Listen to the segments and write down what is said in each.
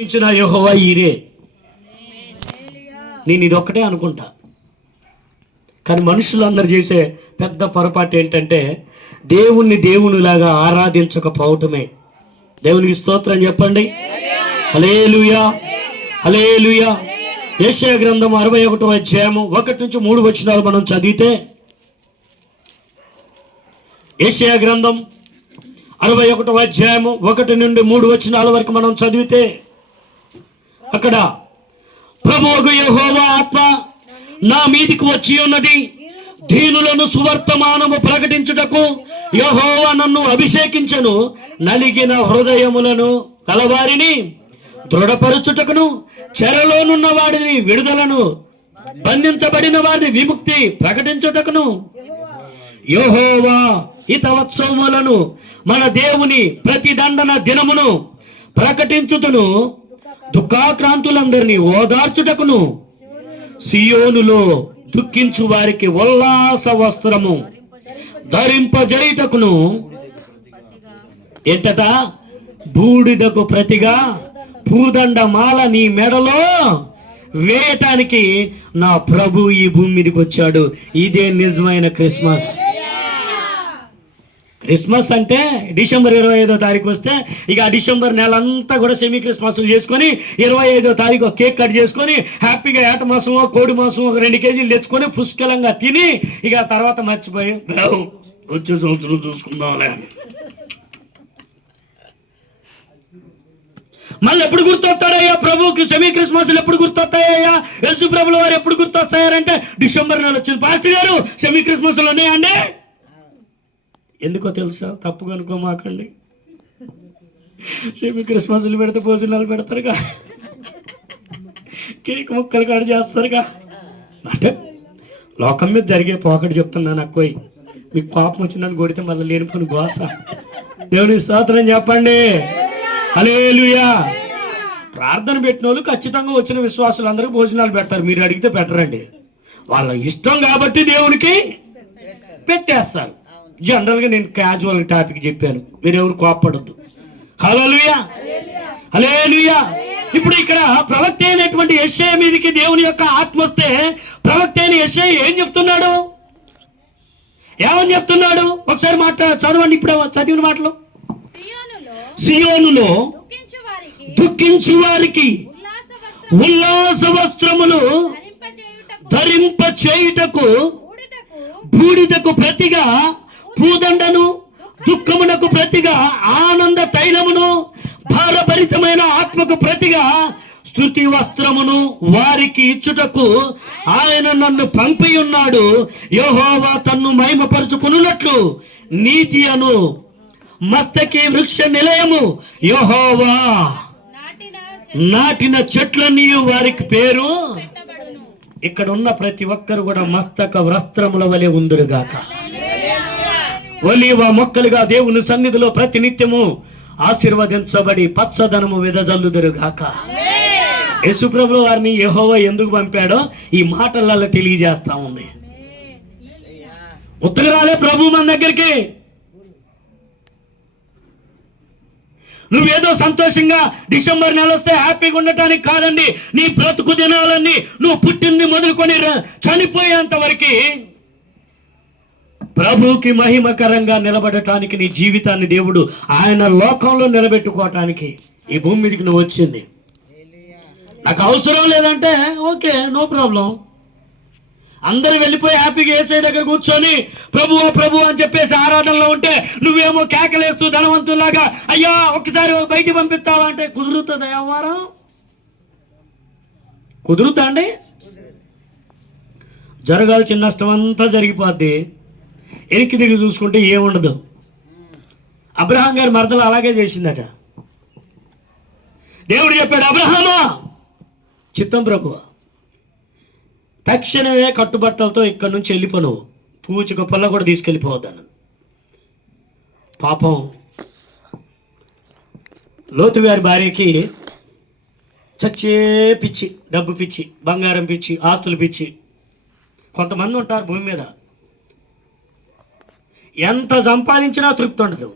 యెహోవా ఈరే. నేను ఇది ఒక్కటే అనుకుంటా, కానీ మనుషులందరూ చేసే పెద్ద పొరపాటు ఏంటంటే దేవుణ్ణి దేవునిలాగా ఆరాధించకపోవటమే. దేవునికి స్తోత్రం చెప్పండి. హల్లెలూయా, హల్లెలూయా. యెషయా గ్రంథం 61వ అధ్యాయము 1 నుంచి 3 వచనాలు మనం చదివితే, యెషయా గ్రంథం 61వ అధ్యాయము 1 నుండి 3 వచనాల వరకు మనం చదివితే, అక్కడ ప్రభువు యెహోవా ఆత్మ నా మీదికి వచ్చి ఉన్నది, దీనులను సువర్తమానము ప్రకటించుటకు యెహోవా నన్ను అభిషేకించెను, నలిగిన హృదయములను కలవారిని దృఢపరచుటకును, చెరలోనున్న వాడిని విడుదలను, బంధించబడిన వారిని విముక్తి ప్రకటించుటకును, యెహోవా హితోత్సవములను మన దేవుని ప్రతిదండన దినమును ప్రకటించుటను, దుఃఖాక్రాంతులందరినీ ఓదార్చుటకును, సియోనులో దుఃఖించు వారికి ఉల్లాస వస్త్రము ధరింపజేయుటకును, ఏంటట, బూడిదకు ప్రతిగా పూదండ మాల నీ మెడలో వేయటానికి నా ప్రభు ఈ భూమి మీదకి వచ్చాడు. ఇదే నిజమైన క్రిస్మస్. క్రిస్మస్ అంటే డిసెంబర్ 25వ తారీఖు వస్తే ఇక ఆ డిసెంబర్ నెల అంతా కూడా సెమీ క్రిస్మస్లు చేసుకొని 25వ తారీఖు కేక్ కట్ చేసుకొని హ్యాపీగా ఏట మాసమో కోడి మాసమో 2 కేజీలు తెచ్చుకొని పుష్కలంగా తిని ఇక తర్వాత మర్చిపోయి వచ్చే సంవత్సరం చూసుకుందాంలే. మళ్ళీ ఎప్పుడు గుర్తొస్తాడయ్యా ప్రభుకి సెమీ క్రిస్మస్లు ఎప్పుడు గుర్తొస్తాయ్యా, యేసు ప్రభుల వారు ఎప్పుడు గుర్తొస్తాయారంటే డిసెంబర్ నెల వచ్చింది. పాస్టర్ గారు సెమీ క్రిస్మస్లు ఉన్నాయండి. ఎందుకో తెలుసా, తప్పుగా అనుకోమాకండి. సెమీ క్రిస్మస్లు పెడితే భోజనాలు పెడతారుగా, కేక్ ముక్కలు కాడు చేస్తారుగా. అంటే లోకం మీద జరిగే పోకటి చెప్తున్నాను. అక్కోయ్ మీకు కోపం వచ్చిందని కొడితే మళ్ళీ లేనిపోని గోస. దేవుని స్తోత్రం చెప్పండి. హల్లెలూయా. ప్రార్థన పెట్టిన వాళ్ళు ఖచ్చితంగా వచ్చిన విశ్వాసులు అందరూ భోజనాలు పెడతారు. మీరు అడిగితే పెట్టరండి. వాళ్ళ ఇష్టం కాబట్టి దేవునికి పెట్టేస్తారు. జనరల్గా నేను క్యాజువల్ టాపిక్ చెప్పాను, మీరు ఎవరు కోప్పడద్దు. హల్లెలూయా, హల్లెలూయా. ఇప్పుడు ఇక్కడ ప్రవక్త అయినటువంటి యెషయా మీదకి దేవుని యొక్క ఆత్మ వస్తే ప్రవక్త అయిన యెషయా ఏం చెప్తున్నాడు, ఏమని చెప్తున్నాడు ఒకసారి చదవండి. ఇప్పుడు చదివిన మాటలు, సియోనులో దుఃఖించు వారికి ఉల్లాస వస్త్రములు ధరింప చేయుటకు, బూడిదకు ప్రతిగా పూదండను, దుఃఖమునకు ప్రతిగా ఆనంద తైలమును, భారభరితమైన ఆత్మకు ప్రతిగా స్తుతి వస్త్రమును వారికి ఇచ్చుటకు ఆయన నన్ను పంపి ఉన్నాడు. యెహోవా తన్ను మహిమపరుచుకున్నట్లు నీతి అను మస్తకి వృక్ష నిలయము, యెహోవా నాటిన చెట్లన్నీ వారికి పేరు. ఇక్కడ ఉన్న ప్రతి ఒక్కరు కూడా మస్తక వస్త్రముల వలె ఉందురుగాక. ఒలీవ మొక్కలుగా దేవుని సన్నిధిలో ప్రతినిత్యము ఆశీర్వదించబడి పచ్చదనము వెదజల్లుదురుగాక. యేసుప్రభువు వారిని యెహోవా ఎందుకు పంపాడో ఈ మాటలలో తెలియజేస్తా ఉంది. ఉత్తరాలే ప్రభు మన దగ్గరికి. నువ్వేదో సంతోషంగా డిసెంబర్ నెల వస్తే హ్యాపీగా ఉండటానికి కాదండి. నీ బ్రతుకు దినాలన్నీ నువ్వు పుట్టింది మొదలుకొని చనిపోయేంత వరకు ప్రభుకి మహిమకరంగా నిలబడటానికి నీ జీవితాన్ని దేవుడు ఆయన లోకంలో నిలబెట్టుకోవటానికి ఈ భూమి మీదకి నువ్వు వచ్చింది. నాకు అవసరం లేదంటే ఓకే, నో ప్రాబ్లం. అందరూ వెళ్ళిపోయి హ్యాపీగా యేసయ్య దగ్గర కూర్చొని ప్రభువా ప్రభు అని చెప్పేసి ఆరాధనలో ఉంటే నువ్వేమో కేకలేస్తూ ధనవంతులాగా అయ్యా ఒక్కసారి బయటికి పంపిస్తావా అంటే కుదురుతుందా? వ్యవహారం కుదురుతా అండి? జరగాల్సిన నష్టం అంతా జరిగిపోద్ది. వెనక్కి తిరిగి చూసుకుంటే ఏముండదు. అబ్రహాం గారి మరదలు అలాగే చేసిందట. దేవుడు చెప్పాడు, అబ్రహామా చిత్తం ప్రభు, తక్షణమే కట్టుబట్టలతో ఇక్కడి నుంచి వెళ్ళిపోను, పూచిక పళ్ళ కూడా తీసుకెళ్ళిపోవద్దాను. పాపం లోతు గారి భార్యకి చచ్చే పిచ్చి, డబ్బు పిచ్చి, బంగారం పిచ్చి, ఆస్తులు పిచ్చి. కొంతమంది ఉంటారు భూమి మీద ఎంత సంపాదించినా తృప్తి ఉండదు,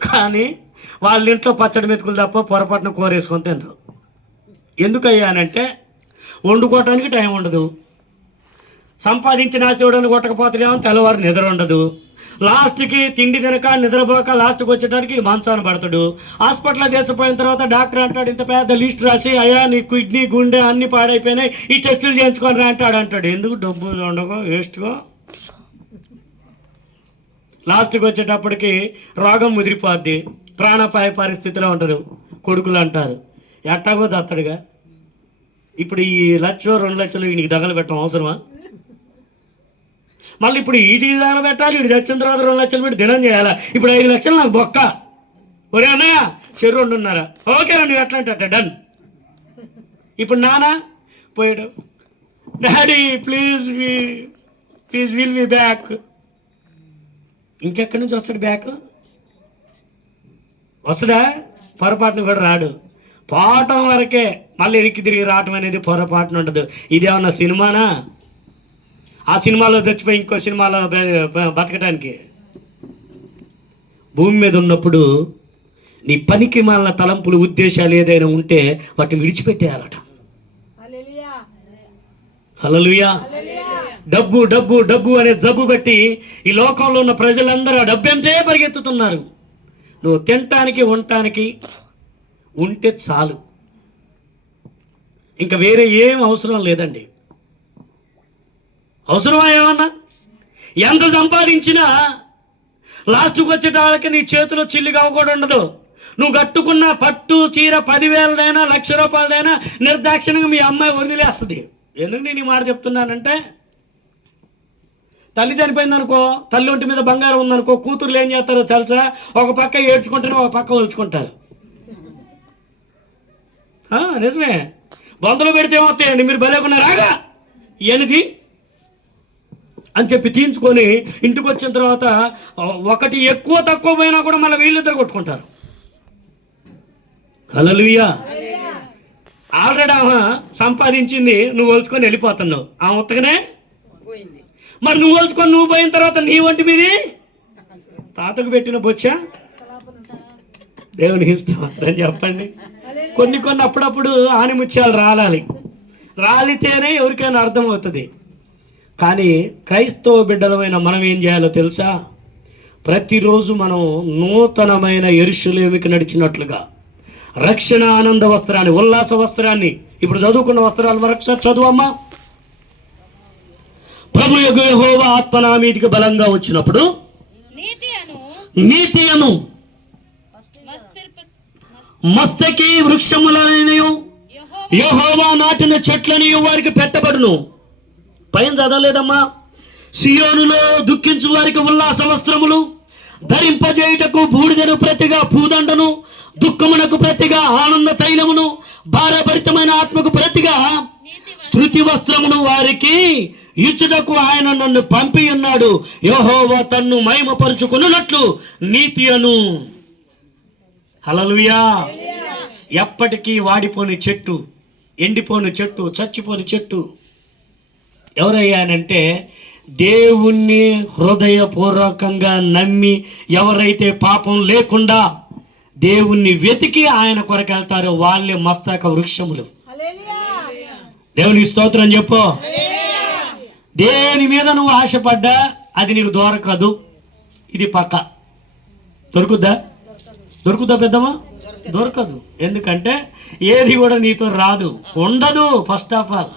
కానీ వాళ్ళ ఇంట్లో పచ్చడి మెతుకులు తప్ప పొరపాటున కూర వేసుకొని తినరు. ఎందుకయ్యానంటే వండుకోవటానికి టైం ఉండదు, సంపాదించిన చూడని కొట్టకపోతేమో తెల్లవారు నిద్ర ఉండదు, లాస్ట్కి తిండి తినక నిద్రపోక లాస్ట్కి వచ్చేటానికి మంచాన పడతాడు. హాస్పిటల్లో తీసిపోయిన తర్వాత డాక్టర్ అంటాడు, ఇంత పెద్ద లిస్ట్ రాసి, అయ్యా నీ కిడ్నీ గుండె అన్నీ పాడైపోయినాయి, ఈ టెస్టులు చేయించుకొని రా అంటాడు. ఎందుకు డబ్బు ఉండకో వేస్ట్గా. లాస్ట్కి వచ్చేటప్పటికి రోగం ముదిరిపోద్ది, ప్రాణాపాయ పరిస్థితిలో ఉంటారు. కొడుకులు అంటారు, ఎట్టాగో దత్తడుగా, ఇప్పుడు ఈ 1,00,000 2 లక్షలు వీడికి దగలు పెట్టడం అవసరమా? మళ్ళీ ఇప్పుడు వీటికి దగలు పెట్టాలి, వీడు చచ్చిన తర్వాత 2 లక్షలు పెట్టి దినం చేయాలా? ఇప్పుడు 5 లక్షలు నాకు బొక్క. ఒరే అన్నయ్య చెరు 2.5, ఓకేనా నువ్వు ఎట్లా అంటే డన్. ఇప్పుడు నాన్న పోయాడు, daddy please will be back. ఇంకెక్కడి నుంచి వస్తాడు బ్యాక్? వస్తాడా? పొరపాటును కూడా రాడు, పోవటం వరకే. మళ్ళీ ఎరికి తిరిగి రావటం అనేది పొరపాటున ఉండదు. ఇదేమన్నా సినిమానా? ఆ సినిమాలో చచ్చిపోయి ఇంకో సినిమాలో బతకడానికి. భూమి మీద ఉన్నప్పుడు నీ పనికి మాలిన తలంపులు ఉద్దేశాలు ఏదైనా ఉంటే వాటిని విడిచిపెట్టేయాలట. హల్లెలూయా. డబ్బు డబ్బు డబ్బు అనే జబ్బు బట్టి ఈ లోకంలో ఉన్న ప్రజలందరూ ఆ డబ్బు ఎంతే పరిగెత్తుతున్నారు. నువ్వు తినటానికి ఉండటానికి ఉంటే చాలు, ఇంకా వేరే ఏం అవసరం లేదండి. అవసరమా ఏమన్నా? ఎంత సంపాదించినా లాస్ట్కి వచ్చేటాళ్ళకి నీ చేతిలో చిల్లిగా కూడా ఉండదు. నువ్వు కట్టుకున్న పట్టు చీర 10,000దైనా 1,00,000 రూపాయలదైనా నిర్దాక్షిణ్యంగా మీ అమ్మాయి వదిలేస్తుంది. ఎందుకు నేను ఈ మాట చెప్తున్నానంటే, తల్లి చనిపోయింది అనుకో, తల్లి ఒంటి మీద బంగారం ఉందనుకో, కూతుర్లు ఏం చేస్తారో తెలుసా? ఒక పక్క ఏడ్చుకుంటేనే ఒక పక్క వలుచుకుంటారు. నిజమే. బొందలు పెడితే ఏమవుతాయండి, మీరు భలేకున్నారాగా ఎనిది అని చెప్పి తీయించుకొని ఇంటికి వచ్చిన తర్వాత ఒకటి ఎక్కువ తక్కువ పోయినా కూడా మళ్ళీ వీళ్ళిద్దరు కొట్టుకుంటారు. హల్లెలూయా. ఆల్రెడీ ఆమె సంపాదించింది, నువ్వు వలుచుకొని వెళ్ళిపోతున్నావు, ఆమె ఉత్తగానే. మరి నువ్వు వలుచుకొని నువ్వు పోయిన తర్వాత నీ వంటి మీది తాతకు పెట్టిన బొచ్చా దేవుని ఇస్తామని చెప్పండి. కొన్ని అప్పుడప్పుడు ఆనిముత్యాలు రాలితేనే ఎవరికైనా అర్థమవుతుంది. కానీ క్రైస్తవ బిడ్డలమైన మనం ఏం చేయాలో తెలుసా? ప్రతిరోజు మనం నూతనమైన యెరూషలేముకి నడిచినట్లుగా రక్షణ ఆనంద వస్త్రాన్ని, ఉల్లాస వస్త్రాన్ని, ఇప్పుడు చదువుకున్న వస్త్రాలు మరొకసారి చదువమ్మా. ప్రభు యెహోవా ఆత్మ నా మీదికి బలంగా వచ్చినప్పుడు నీతి అను మస్తకి వృక్షములనియు యెహోవా నాటిన చెట్లనియు వారికి పెట్టబడును. పైన చదవలేదమ్మా? సియోనులో దుఃఖించు వారికి ఉల్లాస వస్త్రములు, ధరింపజేయుటకు బూడిదను ప్రతిగా పూదండను, దుఃఖమునకు ప్రతిగా ఆనంద తైలమును, భారభరితమైన ఆత్మకు ప్రతిగా స్తుతి వస్త్రమును వారికి ఇచ్చుటకు ఆయన నన్ను పంపి ఉన్నాడు. యెహోవా తన్ను మహిమపరుచుకున్నట్లు నీతి అను. హల్లెలూయా. ఎప్పటికీ వాడిపోని చెట్టు, ఎండిపోని చెట్టు, చచ్చిపోని చెట్టు ఎవరయ్యానంటే, దేవుణ్ణి హృదయపూర్వకంగా నమ్మి ఎవరైతే పాపం లేకుండా దేవుణ్ణి వెతికి ఆయన కొరకు వెళ్తారో వాళ్ళే మస్తక వృక్షములు. దేవునికి స్తోత్రం చెప్పు. దేని మీద నువ్వు ఆశపడ్డా అది నీకు దొరకదు. ఇది పక్క. దొరుకుద్దా పెద్దమ్మా? దొరకదు. ఎందుకంటే ఏది కూడా నీతో రాదు, ఉండదు. ఫస్ట్ ఆఫ్ ఆల్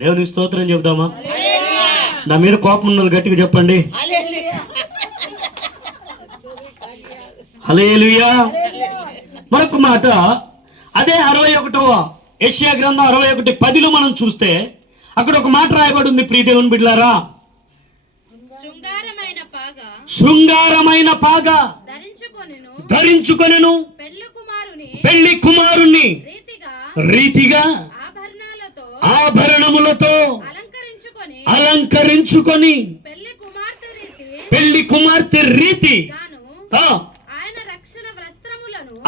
దేవుని స్తోత్రం చెబుదామా? నా మీద కోపం ఉన్నది గట్టిగా చెప్పండి. హల్లెలూయా. మరొక మాట, అదే 61వ యెషయా గ్రంథం 61:10లో మనం చూస్తే అక్కడ ఒక మాట రాయబడి ఉంది. ప్రియ దేవుని బిడ్డలారా, శృంగారమైన పాగ ధరించుకొనెను పెళ్లి కుమారుని రీతిగా ఆభరణములతో అలంకరించుకొని పెళ్లి కుమార్తె రీతి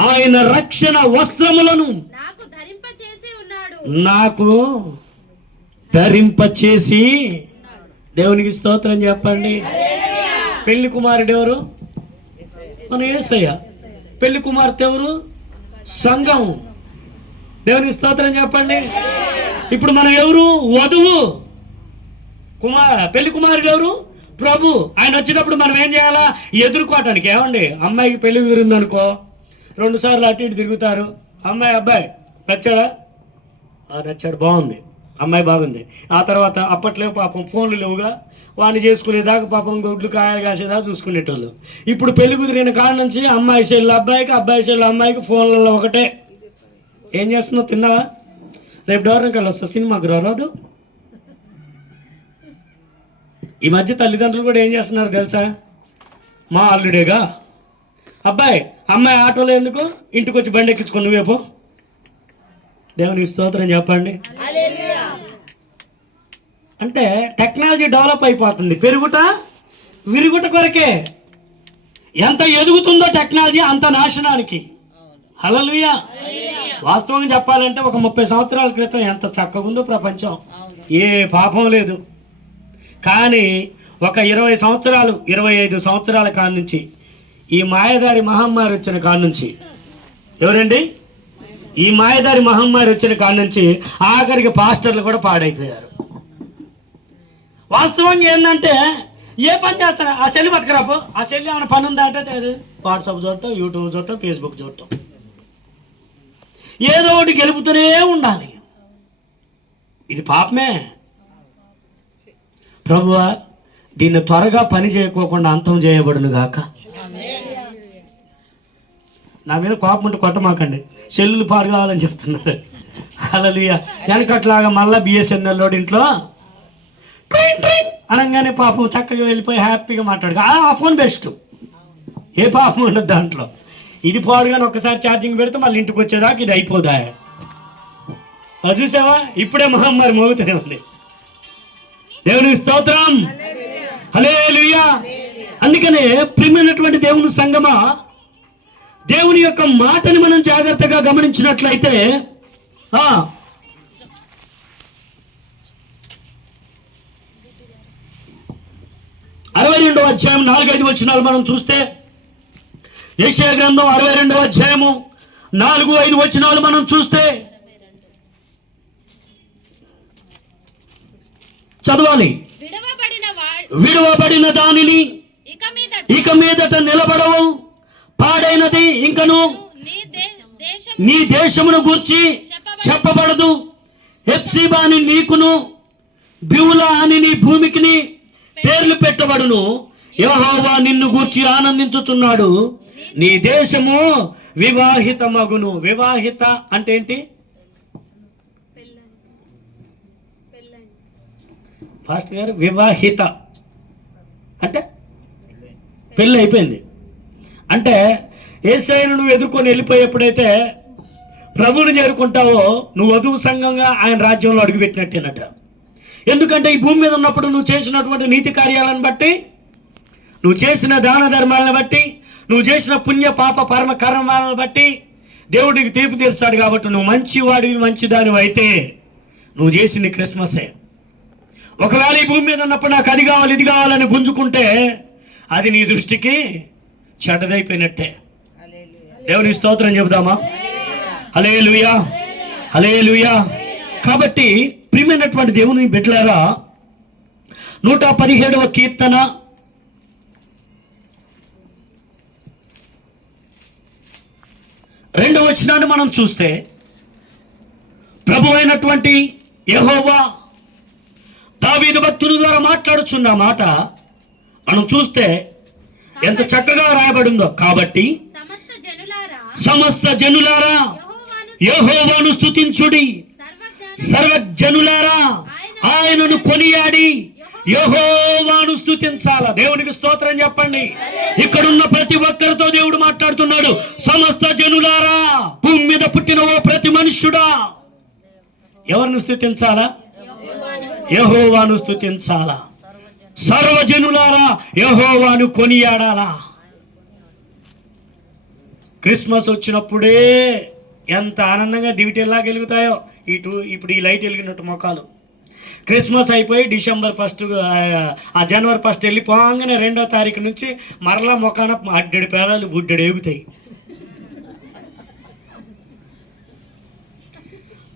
ఆయన రక్షణ వస్త్రములను నాకు ధరింపచేసి. దేవునికి స్తోత్రం చెప్పండి. పెళ్లి కుమారుడు ఎవరు? మన యేసయ్య. పెళ్లి కుమార్తె ఎవరు? సంఘం. దేవునికి స్తోత్రం చెప్పండి. ఇప్పుడు మనం ఎవరు? వధువు. పెళ్లి కుమారుడు ఎవరు? ప్రభు. ఆయన వచ్చినప్పుడు మనం ఏం చేయాలా? ఎదుర్కోవటానికి. ఏమండి, అమ్మాయికి పెళ్లి కుదిరిందనుకో, 2 సార్లు అటు ఇటు తిరుగుతారు. అబ్బాయి నచ్చాడా? నచ్చాడు, బాగుంది, అమ్మాయి బాగుంది. ఆ తర్వాత అప్పట్లో పాపం ఫోన్లు లేవుగా, వాడిని చేసుకునేదాకా పాపం గొడ్లు కాయలు కాసేదాకా చూసుకునేటోళ్ళు. ఇప్పుడు పెళ్లి కుదిరిన కాడ నుంచి అమ్మాయి చెల్లి అబ్బాయికి, అబ్బాయి చెల్లి అమ్మాయికి ఫోన్లలో ఒకటే. ఏం చేస్తున్నావు? తిన్నావా? రేపు డోరం కల్లా వస్తా, సినిమాకి రాదు. ఈ మధ్య తల్లిదండ్రులు కూడా ఏం చేస్తున్నారు తెలుసా? మా అల్లుడేగా అబ్బాయి, అమ్మాయి ఆటోలో ఎందుకు, ఇంటికి వచ్చి బండి ఎక్కించుకొని నువ్వేపో. దేవునికి స్తోత్రం చెప్పండి. అంటే టెక్నాలజీ డెవలప్ అయిపోతుంది, పెరుగుట విరుగుట కొరకే. ఎంత ఎదుగుతుందో టెక్నాలజీ అంత నాశనానికి. హల్లెలూయా. వాస్తవంగా చెప్పాలంటే ఒక 30 సంవత్సరాల క్రితం ఎంత చక్కగా ఉందో ప్రపంచం, ఏ పాపం లేదు. కానీ ఒక 20 సంవత్సరాలు 25 సంవత్సరాల కాడ నుంచి ఈ మాయదారి మహమ్మారి వచ్చిన కాడ నుంచి, ఎవరండి? ఈ మాయదారి మహమ్మారి వచ్చిన కాడ నుంచి ఆఖరికి పాస్టర్లు కూడా పాడైపోయారు. వాస్తవంగా ఏంటంటే, ఏ పని చేస్తారా? ఆ సెల్ పట్టుకురాపో, ఆ సెల్ ఏమైనా పని ఉందా అంటే వాట్సాప్ చూడటం, యూట్యూబ్ చూడటం, ఫేస్బుక్ చూడటం, ఏదో ఒకటి గెలుపుతూనే ఉండాలి. ఇది పాపమే. ప్రభువా, దీన్ని త్వరగా పని చేయకోకుండా అంతం చేయబడును గాక. నా మీద కోపం ఉంటే కొట్టమాకండి, సెల్లులు పాడు కావాలని చెప్తున్నారు. హల్లెలూయా. వెనకట్లాగా మళ్ళీ బిఎస్ఎన్ఎల్ ఇంట్లో అనగానే పాపం చక్కగా వెళ్ళిపోయి హ్యాపీగా మాట్లాడు. ఆ ఫోన్ బెస్ట్, ఏ పాపం ఉండదు దాంట్లో. ఇది పాడుగానే ఒక్కసారి ఛార్జింగ్ పెడితే మళ్ళీ ఇంటికి వచ్చేదాకా ఇది అయిపోదా? అది చూసావా, ఇప్పుడే మహమ్మారి మోగుతూనే ఉంది. దేవునికి స్తోత్రం. హల్లెలూయా. అందుకనే ప్రియమైనటువంటి దేవుని సంగమా, దేవుని యొక్క మాటని మనం జాగ్రత్తగా గమనించినట్లయితే 62వ అధ్యాయం 4-5 వచనాలు మనం చూస్తే, యెషయా గ్రంథం 62వ అధ్యాయము 4-5 వచనాలు మనం చూస్తే చదవాలి. విడవబడిన దానిని ఇక మీదట నిలబడవు, పాడైనది ఇంకను నీ దేశమును గూర్చి చెప్పబడదు. హెప్సిబా అని నీకును, బివులా అని నీ భూమికి పేర్లు పెట్టబడును. యెహోవా నిన్ను గూర్చి ఆనందించుచున్నాడు, నీ దేశము వివాహిత మగును. వివాహిత అంటే ఏంటి? ఫాస్ట్ గారు, వివాహిత అంటే పెళ్ళి అయిపోయింది. అంటే యేసయ్యను నువ్వు ఎదుర్కొని వెళ్ళిపోయేప్పుడైతే ప్రభువుని చేరుకుంటావో నువ్వు వధువు సంఘంగా ఆయన రాజ్యంలో అడుగుపెట్టినట్టేనట. ఎందుకంటే ఈ భూమి మీద ఉన్నప్పుడు నువ్వు చేసినటువంటి నీతి కార్యాలను బట్టి, నువ్వు చేసిన దాన ధర్మాలను బట్టి, నువ్వు చేసిన పుణ్య పాప పరమ కర్మాలను బట్టి దేవుడికి తీర్పు తీరుస్తాడు. కాబట్టి నువ్వు మంచివాడివి, మంచిదానివి అయితే నువ్వు చేసింది క్రిస్మసే. ఒకవేళ ఈ భూమి మీద ఉన్నప్పుడు నాకు అది కావాలి ఇది కావాలని గుంజుకుంటే అది నీ దృష్టికి చెడ్డదైపోయినట్టే. దేవుని స్తోత్రం చెబుదామా? హల్లెలూయా, హల్లెలూయా. కాబట్టి ప్రియమైనటువంటి దేవుని బిడ్డలారా, 117వ కీర్తన 2వ వచనాన్ని మనం చూస్తే, ప్రభు అయినటువంటి యెహోవా దావీదు భక్తుని ద్వారా మాట్లాడుచున్న మాట మనం చూస్తే ఎంత చక్కగా రాయబడిందో. కాబట్టి సమస్త జనులారా యెహోవాను స్తుతించుడి, సర్వజనులారా ఆయనను కొనియాడి యెహోవాను స్తుతించాల. దేవునికి స్తోత్రం చెప్పండి. ఇక్కడున్న ప్రతి ఒక్కరితో దేవుడు మాట్లాడుతున్నాడు. సమస్త జనులారా, భూమి మీద పుట్టిన ఓ ప్రతి మనుష్యుడా, ఎవరిని స్తుతించాలా? యెహోవాను స్తుతించాలా. సర్వజనులారా యెహోవాను కొనియాడాలా. క్రిస్మస్ వచ్చినప్పుడే ఎంత ఆనందంగా దివిటెల్లా వెలుగుతాయో ఇప్పుడు ఈ లైట్ వెలిగినట్టు మొఖాలు. క్రిస్మస్ అయిపోయి డిసెంబర్ 1 ఆ జనవరి 1 వెళ్ళిపోగానే 2వ తారీఖు నుంచి మరలా మొఖాన అడ్డెడు పేరాలు బుడ్డెడు ఎగుతాయి.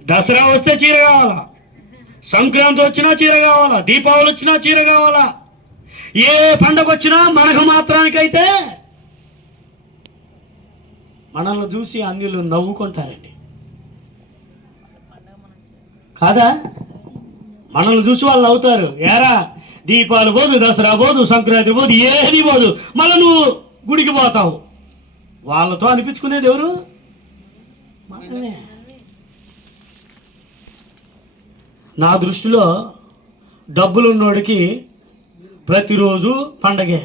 దసరా వస్తే చీర కావాలా, సంక్రాంతి వచ్చినా చీర కావాలా, దీపావళి వచ్చినా చీర కావాలా, ఏ పండగ వచ్చినా మనకు మాత్రానికైతే మనల్ని చూసి అన్యులు నవ్వుకుంటారండి కాదా? మనల్ని చూసి వాళ్ళు నవ్వుతారు. ఏరా దీపాలు పోదు, దసరా పోదు, సంక్రాంతి పోదు, ఏది పోదు, మళ్ళీ నువ్వు గుడికి పోతావు. వాళ్ళతో అనిపించుకునేది ఎవరు? మనమే. నా దృష్టిలో డబ్బులున్నోడికి ప్రతిరోజు పండగే.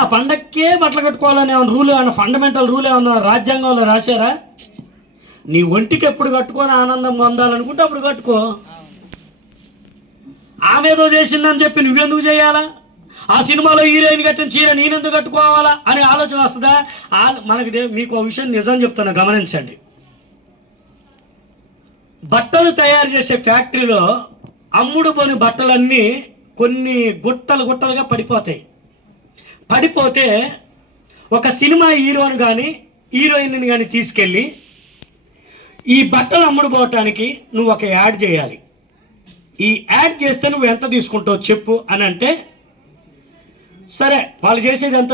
ఆ పండక్కే బట్టలు కట్టుకోవాలని ఏమన్నా రూల్, ఏమన్నా ఫండమెంటల్ రూల్ ఏమన్నా రాజ్యాంగంలో రాశారా? నీ ఒంటికి ఎప్పుడు కట్టుకొని ఆనందం పొందాలనుకుంటే అప్పుడు కట్టుకో. ఆమె ఏదో చేసిందని చెప్పి నువ్వెందుకు చేయాలా? ఆ సినిమాలో హీరోయిన్ కట్టిన చీర నేనెందుకు కట్టుకోవాలా అనే ఆలోచన వస్తుందా? మీకు ఒక విషయం నిజం చెప్తున్నా, గమనించండి. బట్టలు తయారు చేసే ఫ్యాక్టరీలో అమ్ముడు పోని బట్టలన్నీ కొన్ని గుట్టలు గుట్టలుగా పడిపోతాయి. పడిపోతే ఒక సినిమా హీరోని కానీ హీరోయిన్ని కానీ తీసుకెళ్ళి ఈ బట్టలు అమ్ముడు పోవటానికి నువ్వు ఒక యాడ్ చేయాలి. ఈ యాడ్ చేస్తే నువ్వు ఎంత తీసుకుంటావు చెప్పు అని అంటే, సరే వాళ్ళు చేసేది ఎంత